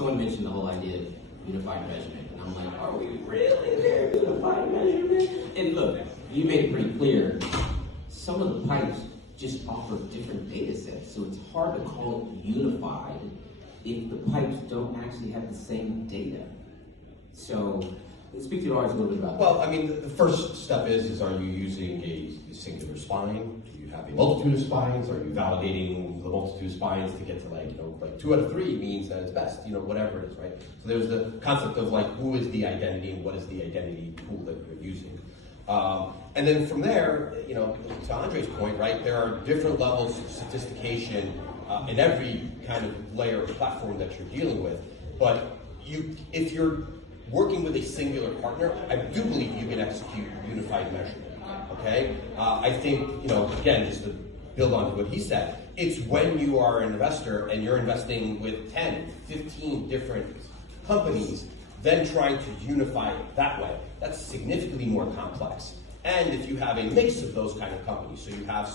someone mentioned the whole idea of unified measurement, and I'm like, are we really there, unified measurement? And look, you made it pretty clear, some of the pipes just offer different data sets, so it's hard to call it unified if the pipes don't actually have the same data. So, speak to your audience a little bit about that. Well, I mean, the first step is are you using a singular spine? Do you have a multitude of spines? Are you validating the multitude of spines to get to like 2 out of 3 means that it's best, whatever it is, right? So there's the concept of like, who is the identity and what is the identity tool that you're using? And then from there, to Andre's point, right, there are different levels of sophistication in every kind of layer of platform that you're dealing with. But if you're working with a singular partner, I do believe you can execute unified measurement, okay? I think, again, just to build on what he said, it's when you are an investor and you're investing with 10, 15 different companies, then trying to unify it that way. That's significantly more complex. And if you have a mix of those kind of companies, so you have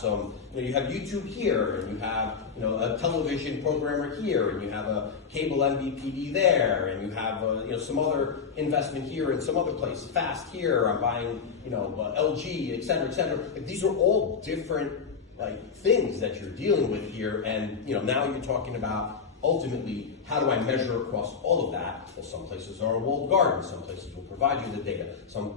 you have YouTube here, and you have, a television programmer here, and you have a cable MVPD there, and you have, some other investment here in some other place, Fast here, I'm buying, LG, et cetera, et cetera. Like, these are all different things that you're dealing with here, and now you're talking about ultimately, how do I measure across all of that? Well, some places are a walled garden, some places will provide you the data.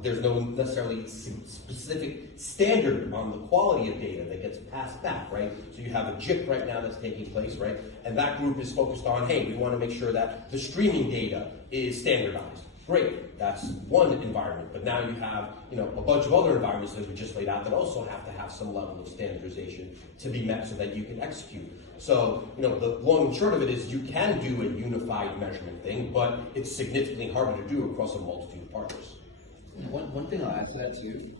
There's no necessarily specific standard on the quality of data that gets passed back, right? So you have a JIP right now that's taking place, right? And that group is focused on, hey, we want to make sure that the streaming data is standardized. Great, that's one environment, but now you have a bunch of other environments that we just laid out that also have to have some level of standardization to be met so that you can execute. So, the long and short of it is you can do a unified measurement thing, but it's significantly harder to do across a multitude of partners. One thing I'll add to that too